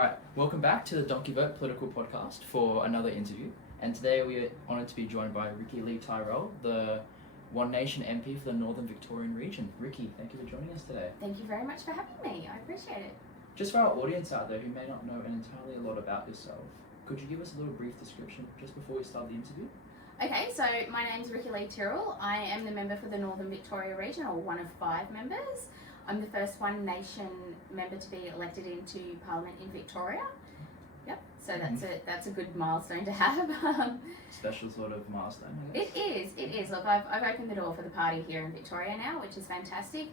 Right, welcome back to the DocuVote Political Podcast for another interview. And today we are honoured to be joined by Rikkie-Lee Tyrrell, the One Nation MP for the Northern Victorian region. Rikkie, thank you for joining us today. Thank you very much for having me. I appreciate it. Just for our audience out there who may not know entirely a lot about yourself, could you give us a little brief description just before we start the interview? Okay, so my name's Rikkie-Lee Tyrrell. I am the member for the Northern Victoria region, or one of 5 members. I'm the first One Nation member to be elected into Parliament in Victoria. Yep, so that's a good milestone to have. Special sort of milestone, I guess. It is. Look, I've opened the door for the party here in Victoria now, which is fantastic.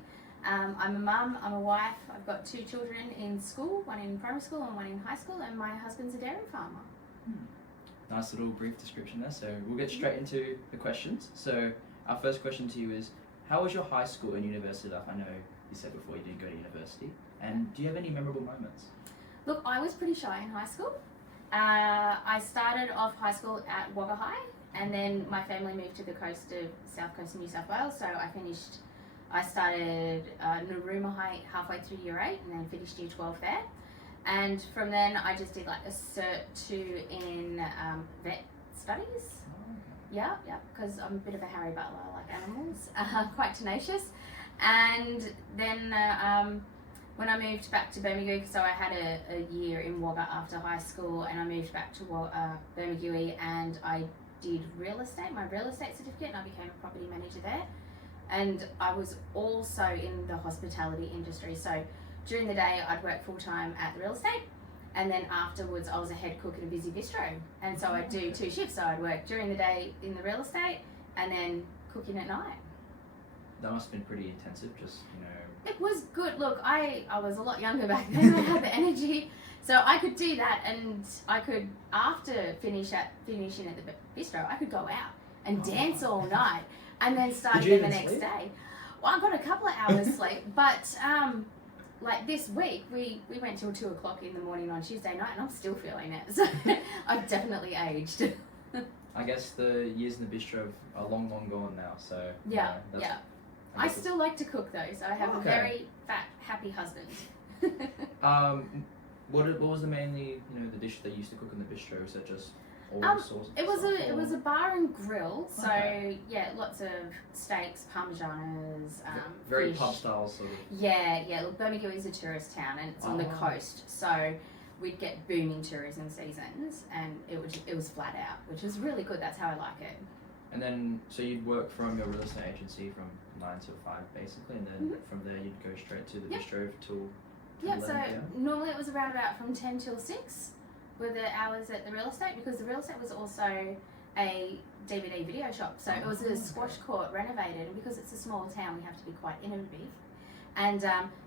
I'm a mum, I'm a wife, I've got 2 children in school, one in primary school and one in high school, and my husband's a dairy farmer. Nice little brief description there, so we'll get straight into the questions. So our first question to you is, how was your high school and university life? I know you said before you didn't go to university, and do you have any memorable moments? Look, I was pretty shy in high school. I started off high school at Wagga High, and then my family moved to the south coast of New South Wales, so I started Narooma High halfway through year 8 and then finished year 12 there. And from then I just did like a Cert 2 in vet studies. Yeah, because I'm a bit of a Harry Butler, I like animals, quite tenacious. And then when I moved back to Bermagui, so I had a year in Wagga after high school, and I moved back to Bermagui and I did my real estate certificate, and I became a property manager there. And I was also in the hospitality industry, so during the day I'd work full time at the real estate, and then afterwards I was a head cook at a busy bistro, and so I'd do 2 shifts. So I'd work during the day in the real estate and then cooking at night. That must have been pretty intensive, just, It was good. Look, I was a lot younger back then. I had the energy, so I could do that, and I could, after finishing at the bistro, I could go out and dance all night and then start again the next day. Well, I got a couple of hours sleep, but like this week, we went till 2 o'clock in the morning on Tuesday night, and I'm still feeling it. So I've definitely aged. I guess the years in the bistro are long gone now, so... Yeah. I still like to cook though, so I have a very fat, happy husband. What was the mainly, the dish that you used to cook in the bistro? Was that just all sauces? It was a bar and grill, so yeah, lots of steaks, parmesanas, very fish. pub style sort of. Yeah. Look, Bermagui is a tourist town, and it's on the coast, so we'd get booming tourism seasons, and it was flat out, which was really good. That's how I like it. And then, so you'd work from your real estate agency from 9 to 5 basically, and then from there you'd go straight to the bistro till 11 so p.m. Normally it was around about from 10 till 6 were the hours at the real estate, because the real estate was also a DVD video shop, so it was a squash court renovated, and because it's a small town we have to be quite innovative, and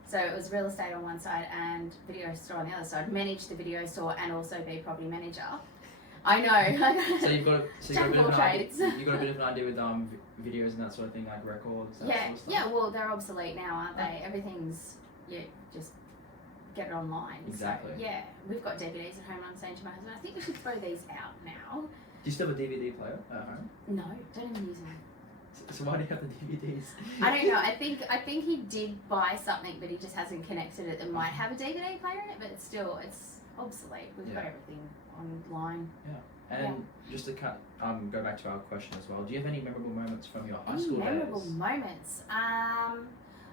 so it was real estate on one side and video store on the other side. Manage the video store and also be property manager. I know. So you've got a bit of an idea with videos and that sort of thing, like records. That sort of stuff? Yeah. Well, they're obsolete now, aren't they? Everything's just get it online. Exactly. So, yeah, we've got DVDs at home. I'm saying to my husband, I think we should throw these out now. Do you still have a DVD player at home? No, don't even use them. So why do you have the DVDs? I don't know. I think he did buy something, but he just hasn't connected it that might have a DVD player in it. But it's obsolete. We've got everything online. Yeah. And just to go back to our question as well, do you have any memorable moments from your high school days? Memorable moments?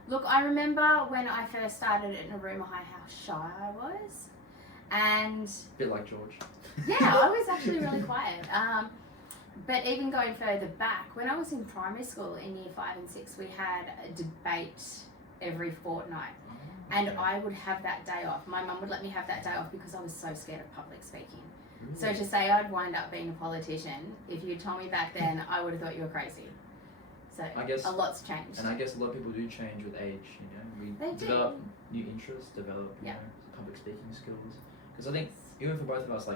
Look, I remember when I first started at Narooma High how shy I was. And... A bit like George. Yeah, I was actually really quiet. But even going further back, when I was in primary school in year 5 and 6, we had a debate every fortnight. And I would have that day off. My mum would let me have that day off because I was so scared of public speaking. Really? So to say I'd wind up being a politician, if you'd told me back then, I would have thought you were crazy. So I guess a lot's changed. And I guess a lot of people do change with age, We develop new interests, develop public speaking skills. Because I think even for both of us,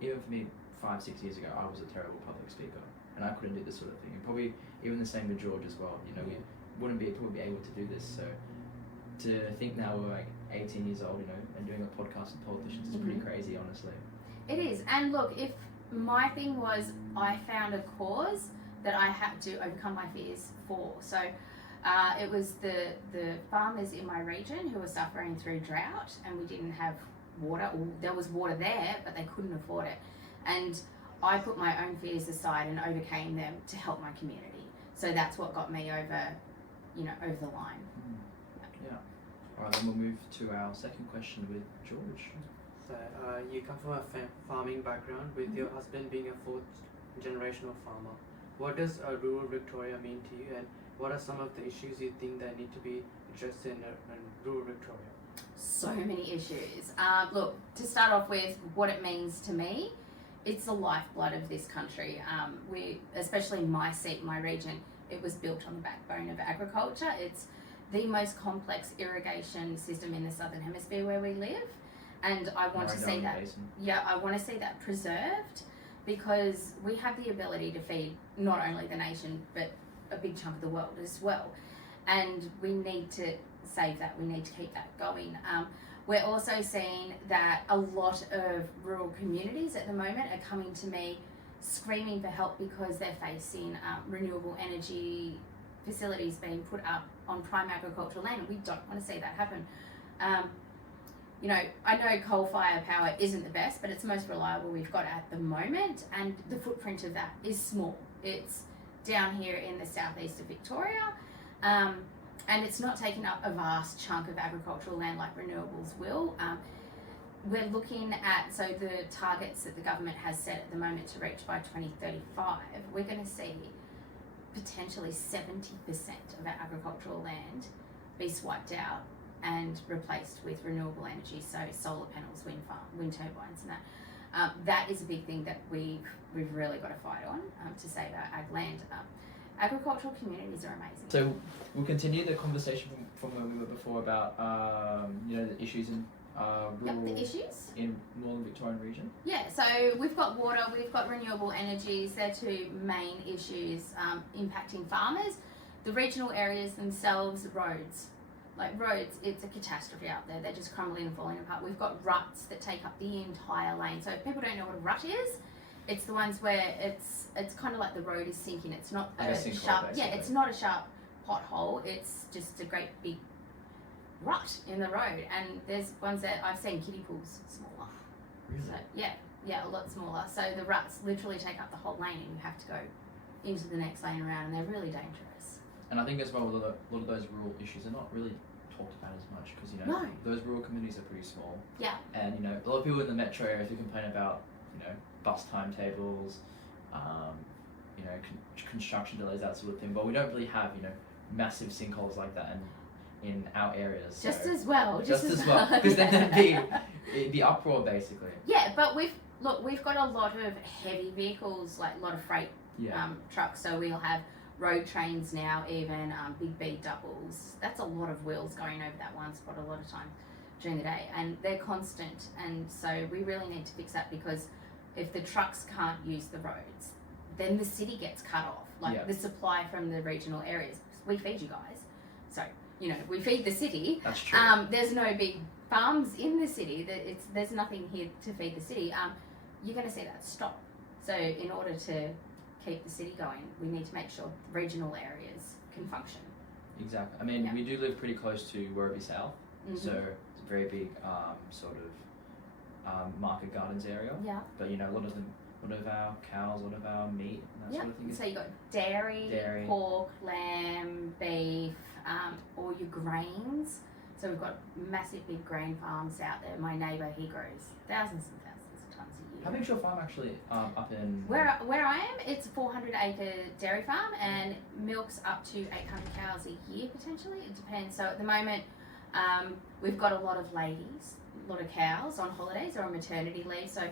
even for me 5-6 years ago, I was a terrible public speaker. And I couldn't do this sort of thing. And probably even the same with George as well. We wouldn't be able to do this. So to think now we're like 18 years old, and doing a podcast with politicians is pretty crazy, honestly. It is. And look, if my thing was I found a cause that I had to overcome my fears for. So it was the farmers in my region who were suffering through drought, and we didn't have water. Or there was water there, but they couldn't afford it. And I put my own fears aside and overcame them to help my community. So that's what got me over, over the line. Yeah. All right, then we'll move to our second question with George. So you come from a farming background with your husband being a fourth generational farmer. What does rural Victoria mean to you, and what are some of the issues you think that need to be addressed in rural Victoria? So many issues. Look, to start off with, what it means to me, it's the lifeblood of this country. Especially my seat, my region, it was built on the backbone of agriculture. It's the most complex irrigation system in the Southern Hemisphere where we live. And I want to see that, I want to see that preserved, because we have the ability to feed not only the nation, but a big chunk of the world as well. And we need to save that. We need to keep that going. We're also seeing that a lot of rural communities at the moment are coming to me screaming for help because they're facing renewable energy facilities being put up on prime agricultural land. We don't want to see that happen. I know coal-fired power isn't the best, but it's the most reliable we've got at the moment, and the footprint of that is small. It's down here in the southeast of Victoria, and it's not taking up a vast chunk of agricultural land like renewables will. We're looking at, so the targets that the government has set at the moment to reach by 2035, we're going to see potentially 70% of our agricultural land be swiped out and replaced with renewable energy, so solar panels, wind turbines and that. That is a big thing that we've really got to fight on to save our ag land. Agricultural communities are amazing. So we'll continue the conversation from where we were before about the issues in rural the issues in northern Victorian region. Yeah, so we've got water, we've got renewable energies. They're two main issues impacting farmers. The regional areas themselves, roads. Like roads, it's a catastrophe out there. They're just crumbling and falling apart. We've got ruts that take up the entire lane. So if people don't know what a rut is, it's the ones where it's kind of like the road is sinking. It's not a sharp, it's not a sharp pothole. It's just a great big rut in the road. And there's ones that I've seen kiddie pools smaller. Really? So yeah, a lot smaller. So the ruts literally take up the whole lane, and you have to go into the next lane around, and they're really dangerous. And I think as well, a lot of those rural issues are not really talked about as much, because those rural communities are pretty small. Yeah. And a lot of people in the metro area do complain about bus timetables, construction delays, that sort of thing. But we don't really have massive sinkholes like that in our areas. Just as well. Because then it'd be uproar basically. Yeah, but we've got a lot of heavy vehicles, like a lot of freight trucks. So we'll have road trains now, even big B doubles. That's a lot of wheels going over that one spot a lot of time during the day, and they're constant. And so we really need to fix that, because if the trucks can't use the roads, then the city gets cut off. The supply from the regional areas. We feed you guys, so we feed the city. That's true. There's no big farms in the city. There's nothing here to feed the city. You're going to see that stop. So in order to keep the city going, we need to make sure the regional areas can function. Exactly. I mean, we do live pretty close to Werribee South, so it's a very big sort of market gardens area. Yeah. But a lot of our cows, a lot of our meat, and that sort of thing. So you got dairy, pork, lamb, beef, all your grains. So we've got massive big grain farms out there. My neighbour, he grows thousands and thousands of tonnes a year. How big's your farm actually up in... Where I am, it's a 400-acre dairy farm, and milks up to 800 cows a year potentially. It depends. So at the moment, we've got a lot of ladies, a lot of cows on holidays or on maternity leave. So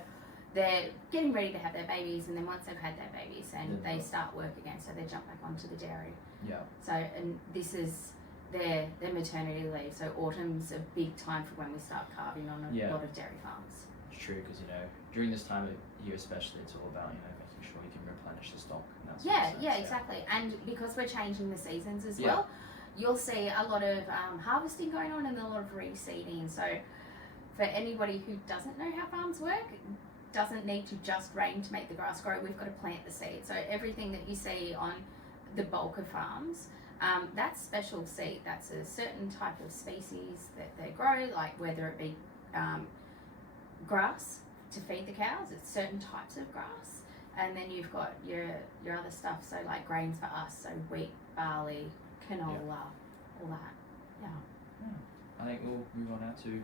they're getting ready to have their babies, and then once they've had their babies, and they start work again, so they jump back onto the dairy. Yeah. So, and this is their maternity leave. So autumn's a big time for when we start calving on a lot of dairy farms. It's true, because during this time of year especially, it's all about making sure you can replenish the stock. And that sort of sense, exactly. And because we're changing the seasons as well, you'll see a lot of harvesting going on and a lot of reseeding. So for anybody who doesn't know how farms work, doesn't need to just rain to make the grass grow. We've got to plant the seed. So everything that you see on the bulk of farms, that's special seed. That's a certain type of species that they grow, like whether it be grass to feed the cows. It's certain types of grass, and then you've got your other stuff. So like grains for us, so wheat, barley, canola, all that. Yeah. I think we'll move on now to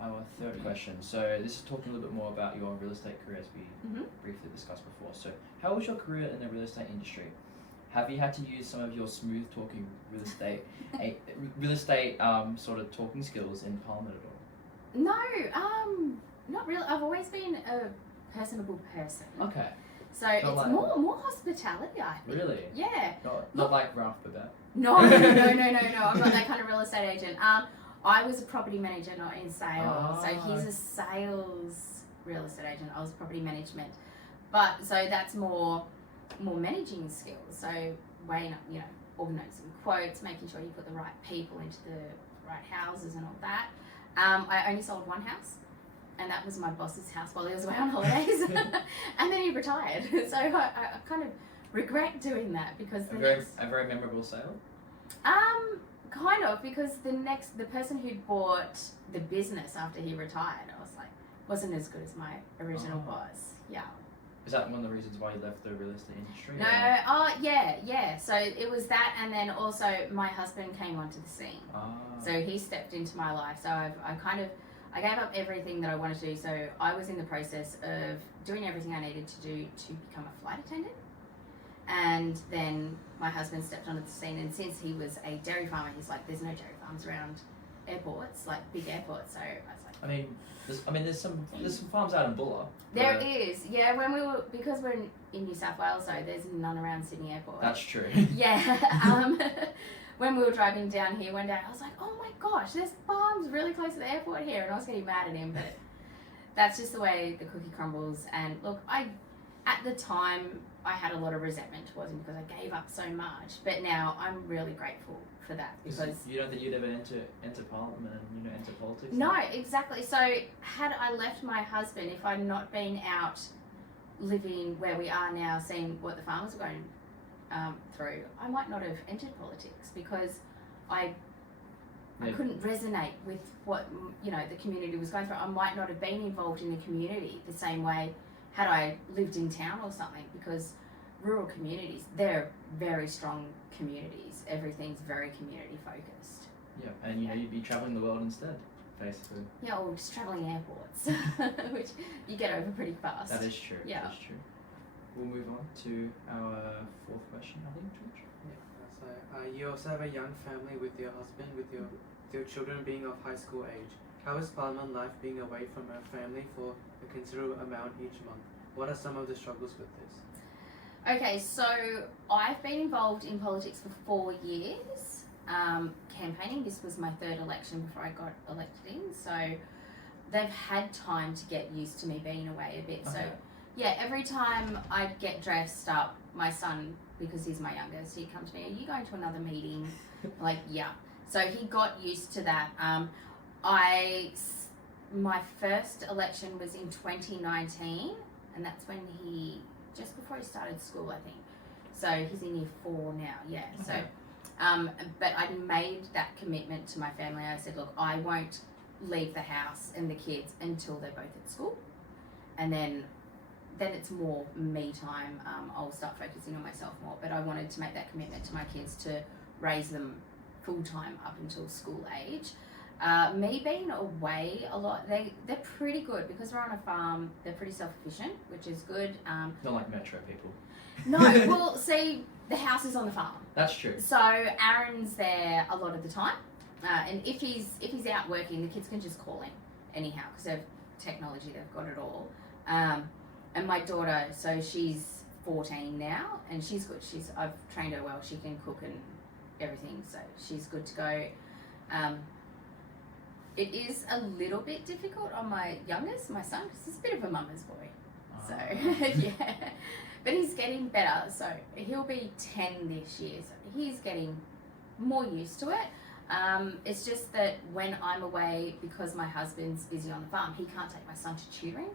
our third question. So this is talking a little bit more about your real estate career, as we briefly discussed before. So how was your career in the real estate industry? Have you had to use some of your smooth talking real estate sort of talking skills in Parliament at all? No, not really. I've always been a personable person. Okay. So not it's like more hospitality, I think. Really? Yeah. Not like Ralph Babette. No. I'm not that kind of real estate agent. I was a property manager, not in sales. So he's a sales real estate agent. I was property management, but so that's more managing skills. So weighing up, organising quotes, making sure you put the right people into the right houses and all that. I only sold one house, and that was my boss's house while he was away on holidays, and then he retired. So I kind of regret doing that because a very memorable sale. Kind of, because the person who bought the business after he retired, I was like, wasn't as good as my original boss. Yeah. Is that one of the reasons why you left the real estate industry? No, yeah. So it was that, and then also my husband came onto the scene. So he stepped into my life. So I gave up everything that I wanted to do. So I was in the process of doing everything I needed to do to become a flight attendant. And then my husband stepped onto the scene, and since he was a dairy farmer, he's like, there's no dairy farms around airports, like big airports. So I was like, there's some farms out in Bulla. There is, yeah. Because we're in New South Wales, so there's none around Sydney Airport. That's true. Yeah. When we were driving down here one day, I was like, oh my gosh, there's farms really close to the airport here, and I was getting mad at him, but that's just the way the cookie crumbles. And look, at the time, I had a lot of resentment towards him because I gave up so much, but now I'm really grateful for that because you don't think you'd ever enter Parliament and enter politics? No, exactly. So had I left my husband, if I'd not been out living where we are now, seeing what the farmers are going through, I might not have entered politics because I couldn't resonate with what the community was going through. I might not have been involved in the community the same way had I lived in town or something, because rural communities, they're very strong communities. Everything's very community focused. Yeah, and you'd be travelling the world instead, basically. Yeah, or just travelling airports, which you get over pretty fast. That is true. Yeah. That is true. We'll move on to our fourth question, I think, George. Yeah. So you also have a young family with your husband, with your children being of high school age. How is Parliament life being away from our family for a considerable amount each month? What are some of the struggles with this? Okay, so I've been involved in politics for 4 years, campaigning. This was my third election before I got elected in, so they've had time to get used to me being away a bit. Okay. So yeah, every time I'd get dressed up, my son, because he's my youngest, he'd come to me, are you going to another meeting? I'm like, yeah. So he got used to that. My first election was in 2019, and that's when just before he started school, I think. So he's in year 4 now, yeah. Okay. So, but I made that commitment to my family. I said, look, I won't leave the house and the kids until they're both at school, and then it's more me time. I'll start focusing on myself more. But I wanted to make that commitment to my kids to raise them full time up until school age. Me being away a lot, they're pretty good because we're on a farm. They're pretty self-sufficient, which is good. Not like metro people. No, well, see, the house is on the farm. That's true. So Aaron's there a lot of the time, and if he's out working, the kids can just call him anyhow because they've technology. They've got it all. And my daughter, so she's 14 now, and she's good. I've trained her well. She can cook and everything, so she's good to go. It is a little bit difficult on my youngest, my son, because he's a bit of a mama's boy. So, yeah. But he's getting better. So he'll be 10 this year. So he's getting more used to it. It's just that when I'm away, because my husband's busy on the farm, he can't take my son to tutoring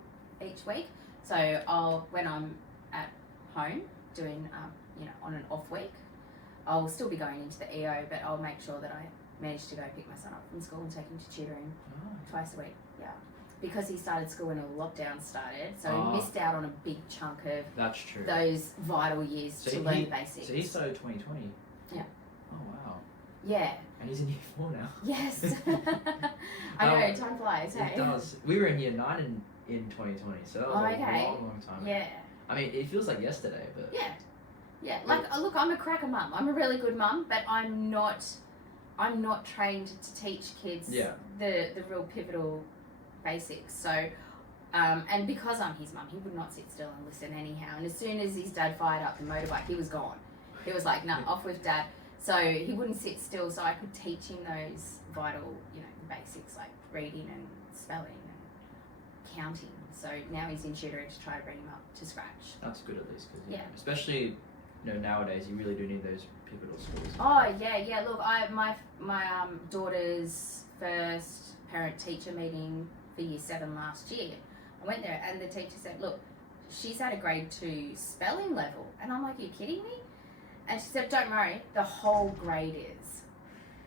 each week. So when I'm at home doing, on an off week, I'll still be going into the EO, but I'll make sure that I manage to go pick my son up from school and take him to tutoring twice a week. Yeah. because he started school when a lockdown started, so he missed out on a big chunk of That's true. those vital years to learn the basics. So he started 2020. Yeah. Oh wow. Yeah. And he's in year 4 now. Yes. I know, time flies, hey? It does. We were in year 9 in 2020, so that was a long time. Yeah. I mean, it feels like yesterday, but... Yeah. Yeah. Like, look, I'm a cracker mum. I'm a really good mum, but I'm not trained to teach kids the real pivotal basics. So, and because I'm his mum, he would not sit still and listen anyhow. And as soon as his dad fired up the motorbike, he was gone. He was like, nah, off with dad. So he wouldn't sit still, so I could teach him those vital, the basics like reading and spelling and counting. So now he's in tutoring to try to bring him up to scratch. That's good at least, because especially nowadays you really do need those pivotal skills. Oh yeah. Look, my daughter's first parent-teacher meeting for year 7 last year. I went there and the teacher said, look, she's at a grade 2 spelling level, and I'm like, are you kidding me? And she said, don't worry, the whole grade is.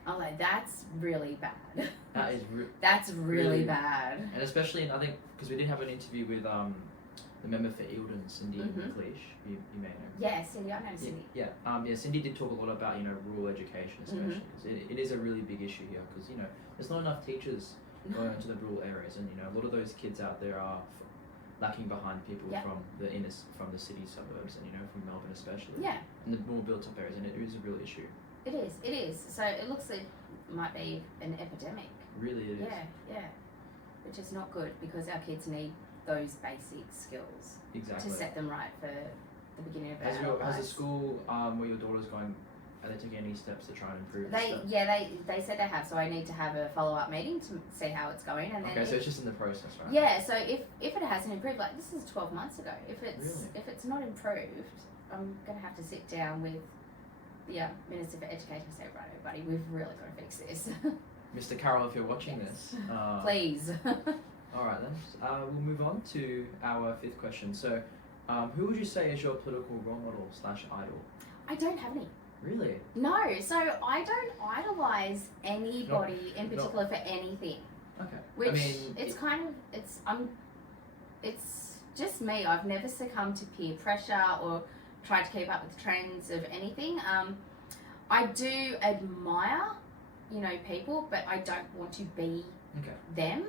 I'm like, that's really bad. That is that's really bad. And especially, I think, because we did have an interview with the member for Eildon, Cindy McLeish, you may know. Yeah, Cindy, I know Cindy. Yeah, Cindy did talk a lot about, rural education, especially, because it is a really big issue here, because, there's not enough teachers going into the rural areas, and, a lot of those kids out there are lacking behind people from the city suburbs, and from Melbourne especially. Yeah. And the more built up areas, and it is a real issue. It is. So it looks like it might be an epidemic. Really, it is. Yeah. Which is not good, because our kids need those basic skills exactly to set them right for the beginning of their lives. Has the school where your daughter's going, are they taking any steps to try and improve? They said they have. So I need to have a follow-up meeting to see how it's going. And then so it's just in the process, right? Yeah. So if it hasn't improved, like this is 12 months ago. If it's not improved, I'm gonna have to sit down with the Minister for Education and say, right, buddy, we've really got to fix this. Mr. Carroll, if you're watching this, please. All right then. We'll move on to our 5th question. So, who would you say is your political role model / idol? I don't have any. Really? No, so I don't idolize anybody in particular for anything. Okay. Which it's just me. I've never succumbed to peer pressure or tried to keep up with the trends of anything. I do admire, people, but I don't want to be them.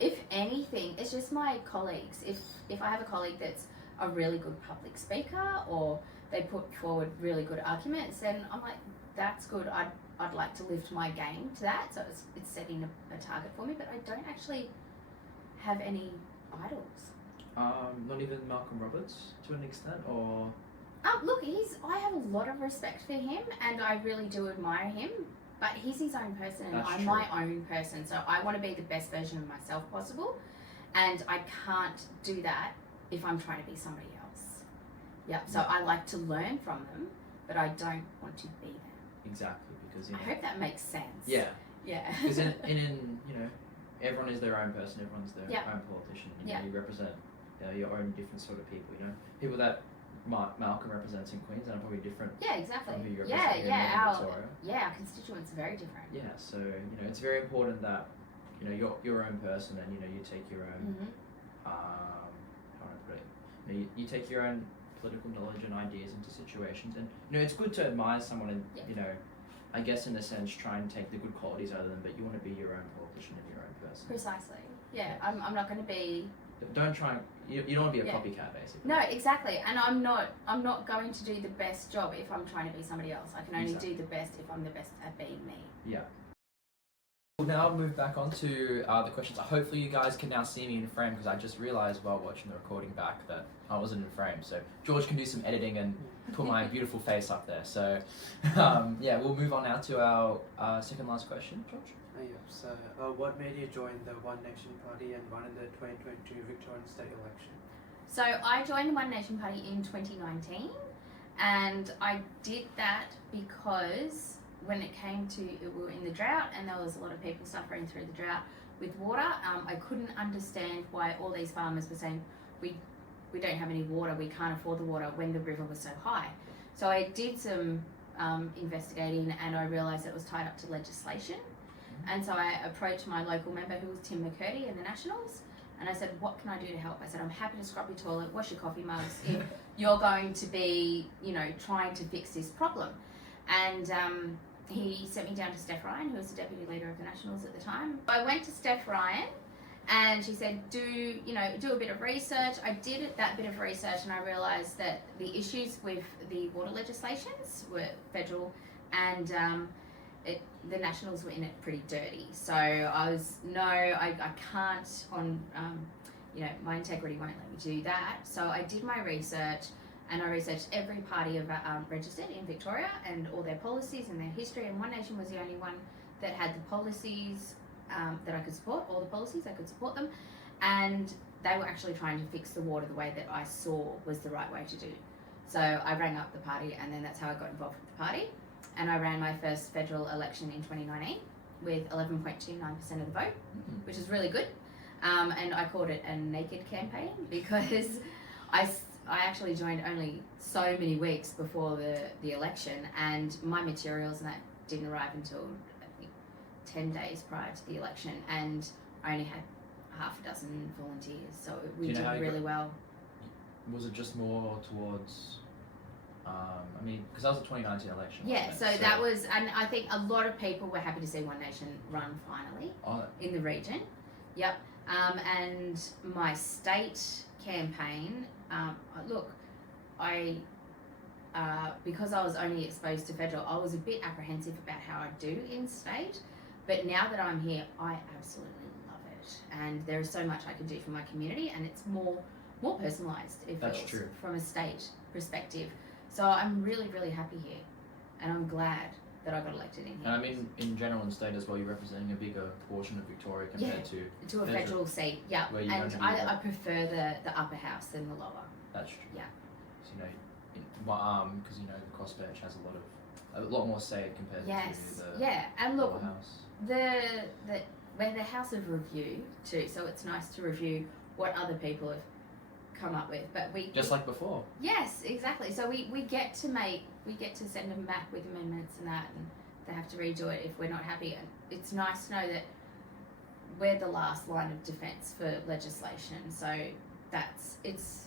If anything, it's just my colleagues. If I have a colleague that's a really good public speaker, or they put forward really good arguments, then I'm like, that's good. I'd like to lift my game to that. So it's setting a target for me, but I don't actually have any idols. Not even Malcolm Roberts to an extent, or? Look, I have a lot of respect for him, and I really do admire him. But he's his own person, and I'm my own person. So I want to be the best version of myself possible, and I can't do that if I'm trying to be somebody else. Yeah. So I like to learn from them, but I don't want to be them. Exactly, because I hope that makes sense. Yeah. Yeah. Because in everyone is their own person. Everyone's their own politician. You represent your own different sort of people. People that Malcolm represents in Queensland are probably different. Yeah, exactly. From who you represent in Victoria. Our constituents are very different. Yeah, so it's very important that you're your own person, and you take your own. How do I put it? You take your own political knowledge and ideas into situations, and it's good to admire someone, and I guess in a sense try and take the good qualities out of them, but you want to be your own politician and your own person. Precisely. Yeah, I'm not going to be. Don't try. You don't want to be a copycat, basically. No, exactly. And I'm not going to do the best job if I'm trying to be somebody else. I can only do the best if I'm the best at being me. Yeah. We'll now move back on to the questions. Hopefully you guys can now see me in frame, because I just realised while watching the recording back that I wasn't in frame. So George can do some editing and put my beautiful face up there. So we'll move on now to our second last question, George. So, what made you join the One Nation Party and run in the 2022 Victorian state election? So I joined the One Nation Party in 2019, and I did that because when it came to, we were in the drought, and there was a lot of people suffering through the drought with water. I couldn't understand why all these farmers were saying, we don't have any water, we can't afford the water, when the river was so high. So I did some investigating, and I realised it was tied up to legislation. And so I approached my local member, who was Tim McCurdy in the Nationals, and I said, what can I do to help? I said, I'm happy to scrub your toilet, wash your coffee mugs, if you're going to be, trying to fix this problem. And he sent me down to Steph Ryan, who was the deputy leader of the Nationals at the time. I went to Steph Ryan, and she said, do a bit of research. I did that bit of research, and I realised that the issues with the water legislations were federal, and the Nationals were in it pretty dirty. So I can't my integrity won't let me do that. So I did my research, and I researched every party registered in Victoria and all their policies and their history, and One Nation was the only one that had the policies that I could support, all the policies, I could support them, and they were actually trying to fix the water the way that I saw was the right way to do. So I rang up the party, and then that's how I got involved with the party. And I ran my first federal election in 2019 with 11.29% of the vote, which is really good. And I called it a naked campaign because I actually joined only so many weeks before the election, and my materials and that didn't arrive until I think 10 days prior to the election, and I only had half a dozen volunteers, so we did really well. Was it just more towards... because that was the 2019 election. Yeah, so that was, and I think a lot of people were happy to see One Nation run finally in the region. Yep. And my state campaign, because I was only exposed to federal, I was a bit apprehensive about how I do in state. But now that I'm here, I absolutely love it. And there is so much I can do for my community, and it's more personalised, it feels, from a state perspective. So I'm really, really happy here, and I'm glad that I got elected in here. And in general in state as well, you're representing a bigger portion of Victoria compared to a federal seat, yeah. And I prefer the upper house than the lower. That's true. Yeah. So because the crossbench has a lot more say compared to the and look, lower house. We're the house of review too, so it's nice to review what other people have come up with, but we just like before. Yes, exactly. So we get to send them back with amendments and that, and they have to redo it if we're not happy. And it's nice to know that we're the last line of defence for legislation. So it's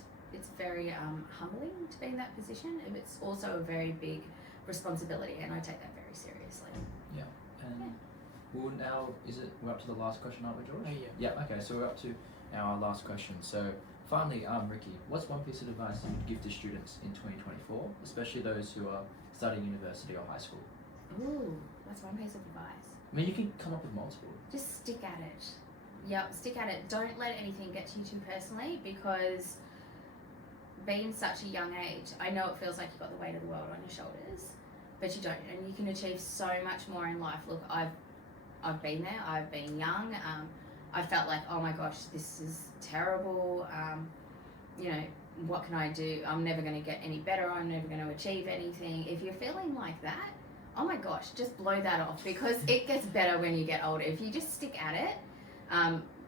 very humbling to be in that position, and it's also a very big responsibility, and I take that very seriously. Yeah. And we're up to the last question, aren't we, George? Yeah. Yeah. Okay. So we're up to our last question. So. Finally, Rikkie, what's one piece of advice you would give to students in 2024, especially those who are studying university or high school? Ooh, what's one piece of advice? You can come up with multiple. Just stick at it. Yep, stick at it. Don't let anything get to you too personally, because being such a young age, I know it feels like you've got the weight of the world on your shoulders, but you don't, and you can achieve so much more in life. Look, I've been there. I've been young. I felt like, oh my gosh, this is terrible. What can I do? I'm never going to get any better. I'm never going to achieve anything. If you're feeling like that, oh my gosh, just blow that off, because it gets better when you get older. If you just stick at it,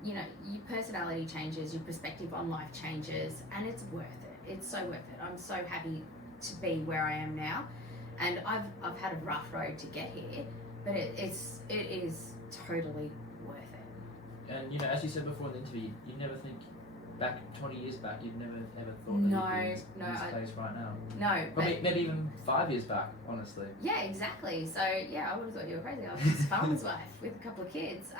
your personality changes, your perspective on life changes, and it's worth it. It's so worth it. I'm so happy to be where I am now, and I've had a rough road to get here, but it is totally worth it. And as you said before in the interview, you'd never think 20 years back, you'd never ever thought that you'd be in this place right now. No. Probably maybe even 5 years back, honestly. Yeah, exactly. So I would have thought you were crazy. I was just a farmer's wife with a couple of kids.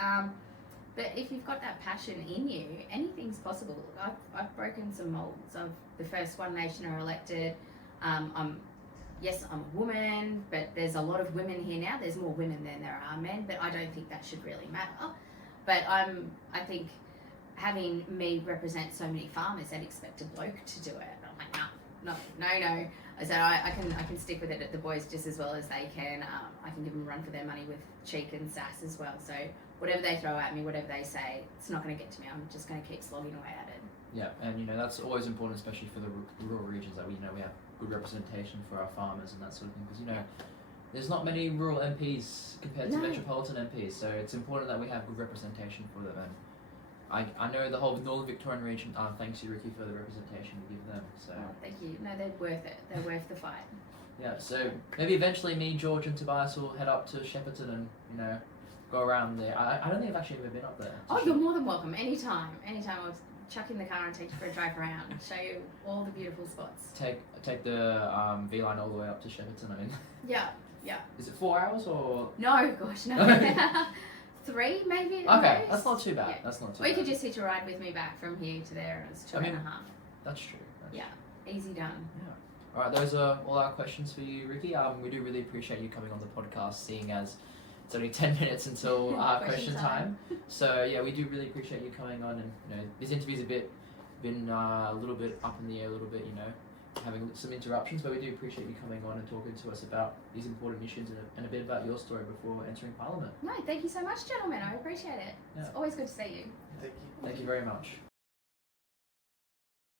But if you've got that passion in you, anything's possible. I've broken some molds. The first One Nationer elected. I'm a woman, but there's a lot of women here now. There's more women than there are men, but I don't think that should really matter. But I think having me represent so many farmers that expect a bloke to do it, I'm like, no. I said I can stick with it, the boys just as well as they can. I can give them a run for their money with cheek and sass as well. So whatever they throw at me, whatever they say, it's not going to get to me. I'm just going to keep slogging away at it. Yeah, and that's always important, especially for the rural regions, that we have good representation for our farmers and that sort of thing, because there's not many rural MPs compared to metropolitan MPs, so it's important that we have good representation for them. And I know the whole Northern Victorian region, thanks you, Rikkie, for the representation you give them. So thank you. No, they're worth it. They're worth the fight. Yeah, so maybe eventually me, George and Tobias will head up to Shepparton and, go around there. I don't think I've actually ever been up there. Oh, you're more than welcome. Anytime. I'll chuck in the car and take you for a drive around and show you all the beautiful spots. Take the V line all the way up to Shepparton. I mean. Yeah. Is it 4 hours or? No, gosh, no. 3 maybe. Okay, that's not too bad. Yeah. That's not too Or you bad. could just hitch a ride with me back from here to there, and it's 2.5 hours. That's true. Yeah, easy done. Yeah. All right, those are all our questions for you, Rikkie. We do really appreciate you coming on the podcast, seeing as it's only 10 minutes until question time. So yeah, we do really appreciate you coming on, and this interview's been a little bit up in the air, a little bit, having some interruptions, but we do appreciate you coming on and talking to us about these important issues and a bit about your story before entering Parliament. No, thank you so much, gentlemen. I appreciate it. Yeah. It's always good to see you. Thank you. Thank you very much.